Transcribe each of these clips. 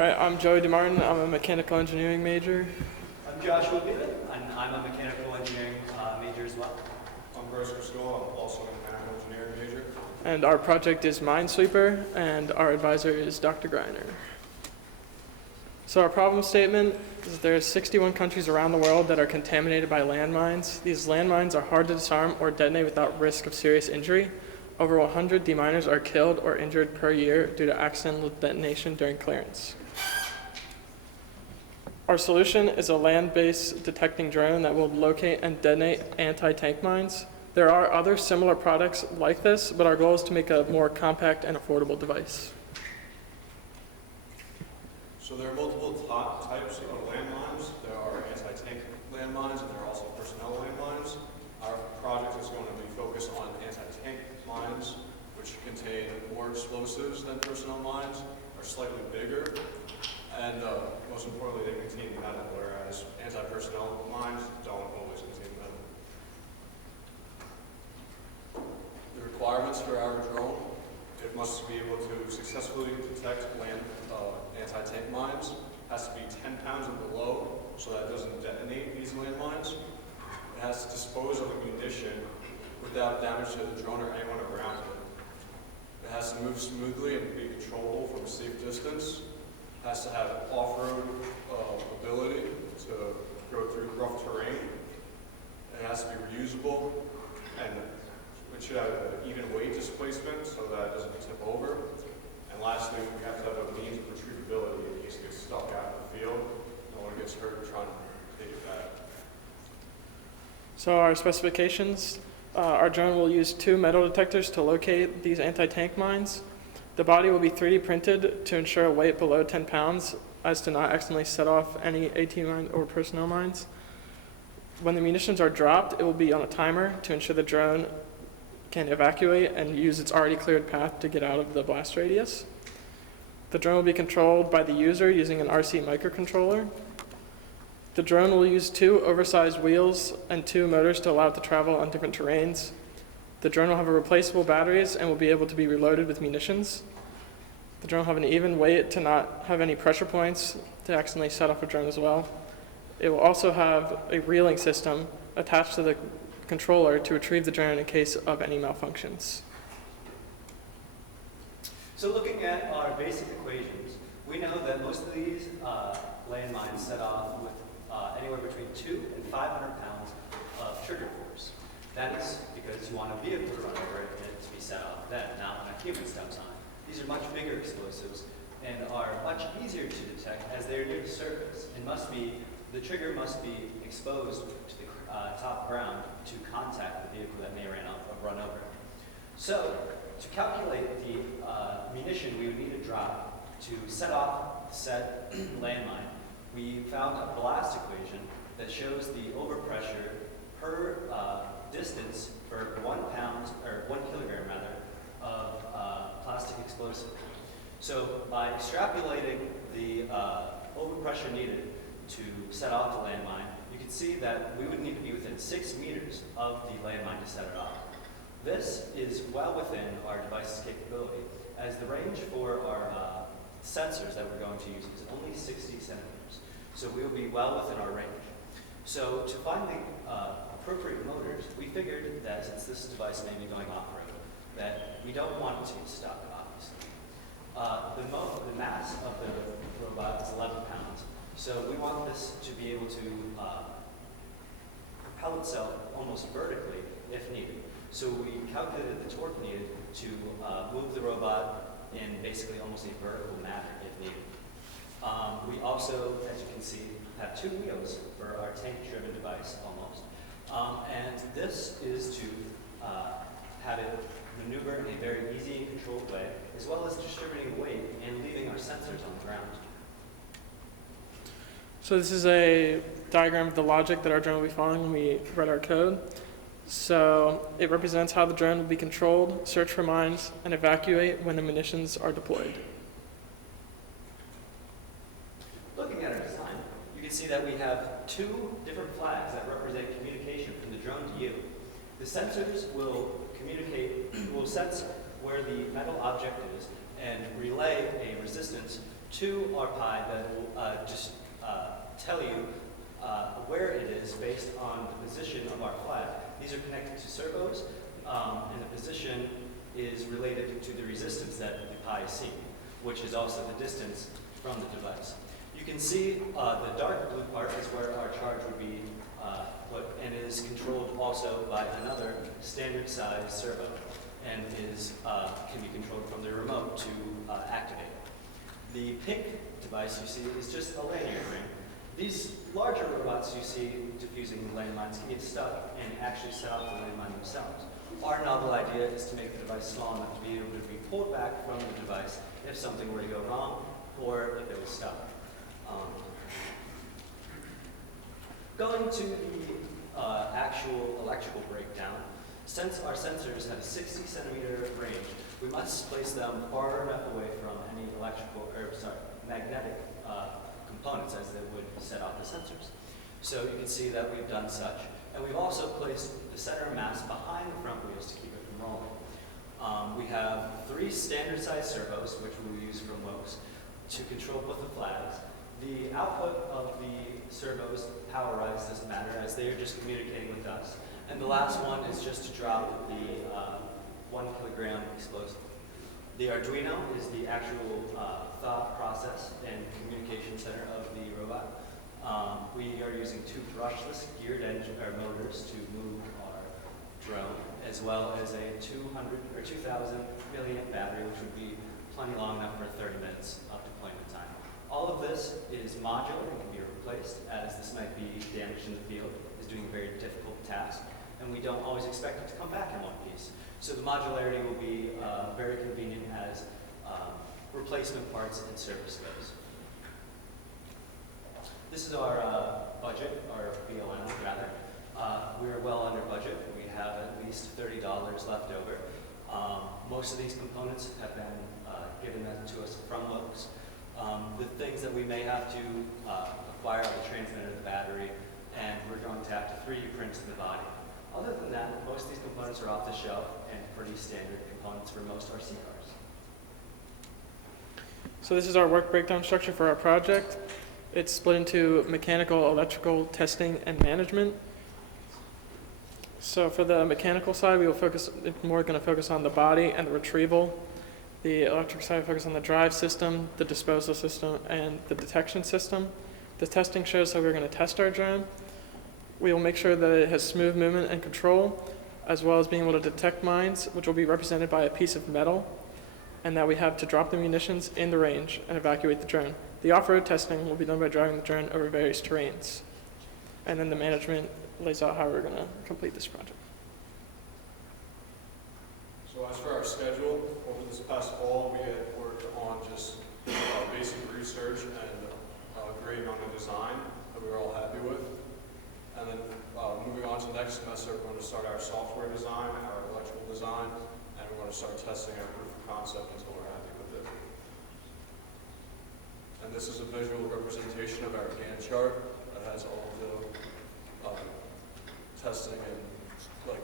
All right, I'm Joey DeMartin. I'm a mechanical engineering major. I'm Joshua Beeman, and I'm a mechanical engineering major as well. I'm Bryce Criscoll. I'm also a mechanical engineering major. And our project is Minesweeper, and our advisor is Dr. Greiner. So our problem statement is there are 61 countries around the world that are contaminated by landmines. These landmines are hard to disarm or detonate without risk of serious injury. Over 100 deminers are killed or injured per year due to accidental detonation during clearance. Our solution is a land-based detecting drone that will locate and detonate anti-tank mines. There are other similar products like this, but our goal is to make a more compact and affordable device. So there are multiple types of landmines. There are anti-tank landmines and there are also personnel landmines. Our project is going to be focused on anti-tank mines, which contain more explosives than personnel mines, are slightly bigger, and most importantly, they contain metal, whereas anti-personnel mines don't always contain metal. The requirements for our drone: it must be able to successfully detect anti-tank mines, has to be 10 pounds or below so that it doesn't detonate these landmines. It has to dispose of the munition without damage to the drone or anyone around it. It has to move smoothly and be controllable from a safe distance. It has to have off-road ability to go through rough terrain. It has to be reusable, and it should have an even weight displacement so that it doesn't tip over. And lastly, we have to have a means of retrievability in case it gets stuck out in the field. No one gets hurt trying to take it back. So our specifications, our drone will use 2 metal detectors to locate these anti-tank mines. The body will be 3D printed to ensure a weight below 10 pounds as to not accidentally set off any AT mine or personnel mines. When the munitions are dropped, it will be on a timer to ensure the drone can evacuate and use its already cleared path to get out of the blast radius. The drone will be controlled by the user using an RC microcontroller. The drone will use 2 oversized wheels and 2 motors to allow it to travel on different terrains. The drone will have replaceable batteries and will be able to be reloaded with munitions. The drone will have an even weight to not have any pressure points to accidentally set off a drone as well. It will also have a reeling system attached to the controller to retrieve the drone in case of any malfunctions. So looking at our basic equations, we know that most of these landmines set off with anywhere between 200 and 500 pounds of trigger force. That is because you want a vehicle to run over it and it to be set off then, not when a human steps on it. These are much bigger explosives and are much easier to detect as they are near the surface and the trigger must be exposed to the top ground to contact the vehicle that may run over it. So to calculate the munition we would need to drop to set off said landmine, we found a blast equation that shows the overpressure per distance for 1 pound, or 1 kilogram rather, of plastic explosive. So by extrapolating the overpressure needed to set off the landmine, you can see that we would need to be within 6 meters of the landmine to set it off. This is well within our device's capability, as the range for our sensors that we're going to use is only 60 centimeters. So we will be well within our range. So to find the appropriate motors, we figured that since this device may be going off-road, that we don't want it to get stuck, obviously. The mass of the robot is 11 pounds, so we want this to be able to propel itself almost vertically if needed. So we calculated the torque needed to move the robot in basically almost a vertical manner if needed. We also, as you can see, have 2 wheels for our tank-driven device almost. And this is to have it maneuver in a very easy and controlled way, as well as distributing weight and leaving our sensors on the ground. So this is a diagram of the logic that our drone will be following when we write our code. So it represents how the drone will be controlled, search for mines, and evacuate when the munitions are deployed. Looking at our design, you can see that we have 2 different flags that represent communication from the drone to you. The sensors will sense where the metal object is and relay a resistance to our Pi that will just tell you where it is based on the position of our flag. These are connected to servos, and the position is related to the resistance that the Pi is seeing, which is also the distance from the device. You can see the dark blue part is where our charge would be put, and is controlled also by another standard size servo, and can be controlled from the remote to activate. The pink device you see is just a lanyard ring. These larger robots you see diffusing landmines can get stuck and actually set off the landmine themselves. Our novel idea is to make the device small enough to be able to be pulled back from the device if something were to go wrong or if it was stuck. Going to the actual electrical breakdown, since our sensors have a 60 centimeter range, we must place them far enough away from any magnetic components as they would set off the sensors. So you can see that we've done such. And we've also placed the center of mass behind the front wheels to keep it from rolling. We have 3 standard size servos, which we will use from WOKS, to control both the flags. The output of the servos, power rise, doesn't matter as they are just communicating with us. And the last one is just to drop the 1 kilogram explosive. The Arduino is the actual thought process and communication center of the robot. We are using 2 brushless geared motors to move our drone, as well as a 2,000 milliamp battery, which would be plenty long enough for 30 minutes of deployment time. All of this is modular and can be replaced, as this might be damaged in the field, is doing a very difficult task, and we don't always expect it to come back in one piece. So the modularity will be very convenient as replacement parts and service goes. This is our budget, our BOM rather. We are well under budget. We have at least $30 left over. Most of these components have been given to us from WOKS. The things that we may have to acquire are the transmitter, the battery, and we're going to have to 3D print the body. Other than that, most of these components are off the shelf and pretty standard components for most RC cars. So this is our work breakdown structure for our project. It's split into mechanical, electrical, testing, and management. So for the mechanical side, we will going to focus on the body and the retrieval. The electric side will focus on the drive system, the disposal system, and the detection system. The testing shows how we're going to test our drone. We will make sure that it has smooth movement and control, as well as being able to detect mines, which will be represented by a piece of metal, and that we have to drop the munitions in the range and evacuate the drone. The off-road testing will be done by driving the drone over various terrains. And then the management lays out how we're going to complete this project. So as for our schedule, over this past fall, we had worked on just basic research and agreeing on the design that we were all happy with. And then moving on to next semester, we're going to start our software design, our electrical design, and we're going to start testing our proof of concept until we're happy with it. And this is a visual representation of our Gantt chart that has all of the testing and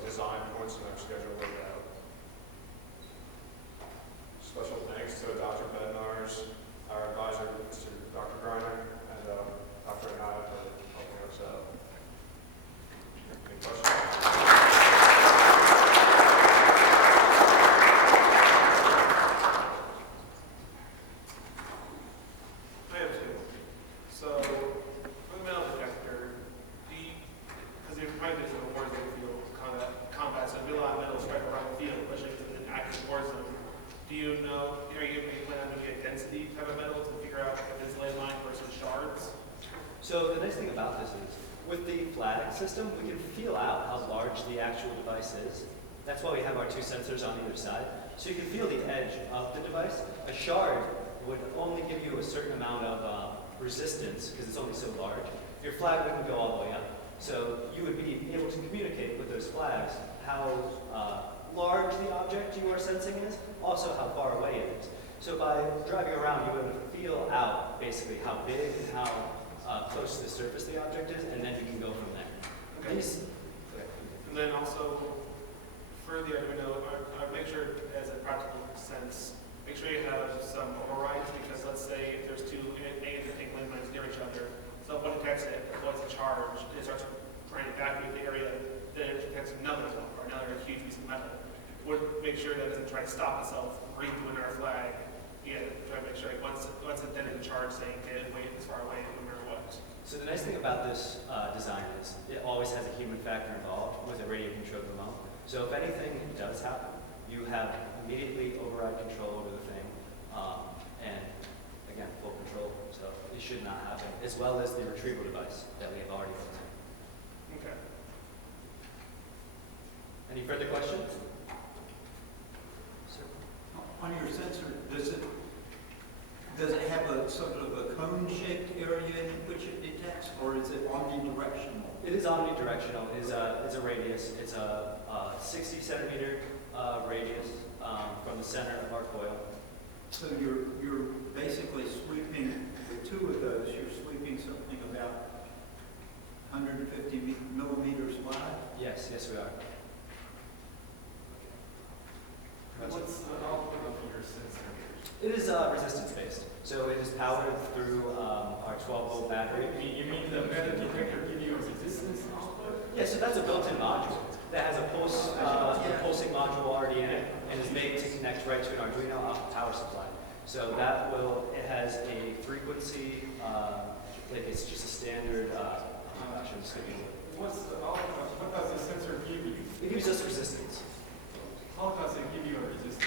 design points in our schedule laid out. Special thanks to Dr. Bednarz, our advisor, Mr. Dr. Greiner, and Dr. Anaya for helping us out. Any questions? I have 2. So, for the metal detector, because you're probably doing a war zone field combat, so there'll be a lot of metal spread around the field, especially if it's an active war zone. Do you know, are you planning on doing a density type of metal to figure out if it's landmine versus shards? So the nice thing about this is, with the flag system, we can feel out how large the actual device is. That's why we have our 2 sensors on either side. So you can feel the edge of the device. A shard would only give you a certain amount of resistance because it's only so large. Your flag wouldn't go all the way up. So you would be able to communicate with those flags how large the object you are sensing is, also how far away it is. So by driving around, you would feel out basically how big and how close to the surface the object is, and then you can go from there. Okay. And then also, for the Arduino, I make sure it has a practical sense make sure you have some overrides, because let's say if there's two anti-tank landmines near each other, so if one detects it, avoids a charge, and it starts trying to evacuate the area, then it detects another one, or another huge piece of metal. Would make sure that it doesn't try to stop itself, read through another flag. Yeah, try to make sure like once it then in charge saying get away this far away, no matter what. So the nice thing about this design is it always has a human factor involved with a radio controlled remote. So if anything does happen, you have immediately override control over the thing, and again, full control. So it should not happen, as well as the retrieval device that we have already built in. Okay. Any further questions? Sir? On your sensor, does it have a sort of a cone-shaped area in which it detects, or is it omnidirectional? It is omnidirectional. It's a radius. It's a 60 centimeter radius from the center of our coil. So you're basically sweeping, with two of those, you're sweeping something about 150 millimeters wide? Yes, we are. What's the output of your sensor? It is resistance based. So it is powered through our 12-volt battery. You mean the metal detector give you a resistance output? Yeah, so that's a built-in module that has a pulsing module already in it and is made to connect right to an Arduino off the power supply. So it has a frequency, like it's just a standard, I'm just gonna use it. What's the output? What does the sensor give you? It gives us resistance. How does it give you a resistance?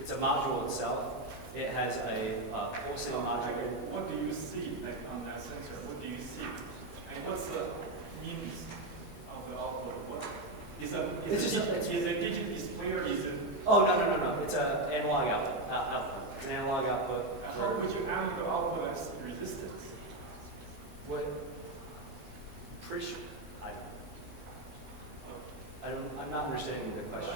It's a module itself. It has a pulsing module. What do you see like on that sensor? What do you see? And what's the means of the output? What is a digital display or is it? Oh no! It's an analog output. It's an analog output. How would you analog the output as resistance? What? Pretty sure. I'm not understanding the question.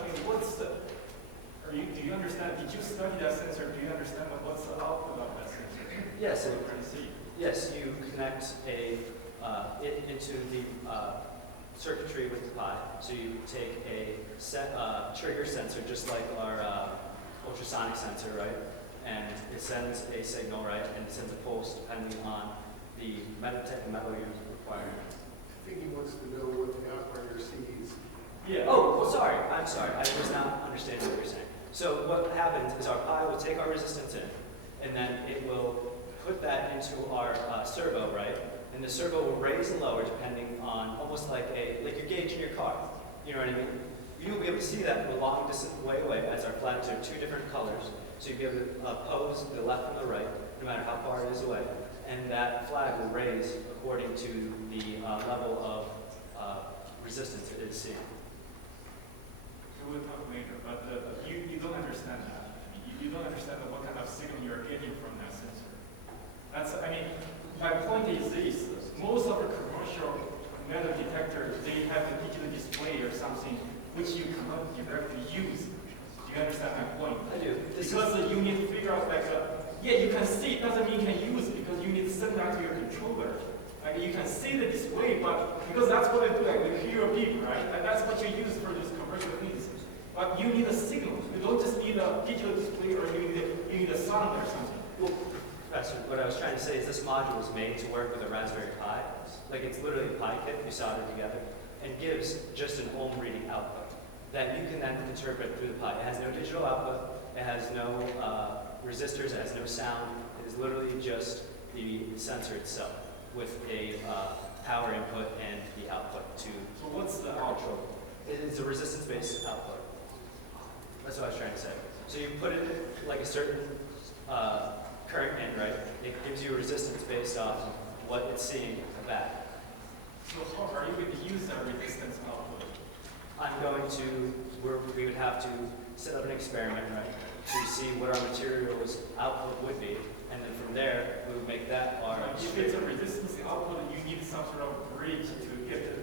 I mean, do you understand? Did you study that sensor? Do you understand what's the output of that sensor? Yes. What you can see. Yes, you connect it into the circuitry with the Pi. So you take a trigger sensor, just like our ultrasonic sensor, right? And it sends a signal, right? And it sends a pulse depending on the metal you're requiring. I think he wants to know what the operator sees. Yeah. Oh, well, sorry. I'm sorry. I was not understanding what you're saying. So what happens is our Pi will take our resistance in, and then it will put that into our servo, right? And the servo will raise and lower depending on almost like your gauge in your car. You know what I mean? You'll be able to see that from a long distance way away, as our flags are two different colors. So you'll be able to pose the left and the right, no matter how far it is away. And that flag will raise according to the level of resistance it is seeing. We'll talk later, but you don't understand that. I mean, you don't understand what kind of signal you're getting from that sensor. My point is this: most of the commercial metal detectors, they have a digital display or something which you cannot directly use. Do you understand my point? I do. Because you need to figure out you can see it doesn't mean you can use it because you need to send that to your controller. Like you can see the display, but because that's what they do, like you hear a beep, right? And that's what you use for this commercial things. But you need a signal. You don't just need a digital display or you need a sound or something. Well, Professor, what I was trying to say is this module is made to work with a Raspberry Pi. Like it's literally a Pi kit you solder together and gives just an ohm reading output that you can then interpret through the Pi. It has no digital output. It has no resistors. It has no sound. It is literally just the sensor itself with a power input and the output to So what's the output? It is a resistance-based output. That's what I was trying to say. So you put it like a certain current in, right? It gives you a resistance based off of what it's seeing back. So how are you going to use that resistance output? We would have to set up an experiment, right, to see what our materials output would be, and then from there, we would make that our... If it's a resistance output, you need some sort of bridge to get